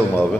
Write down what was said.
abi.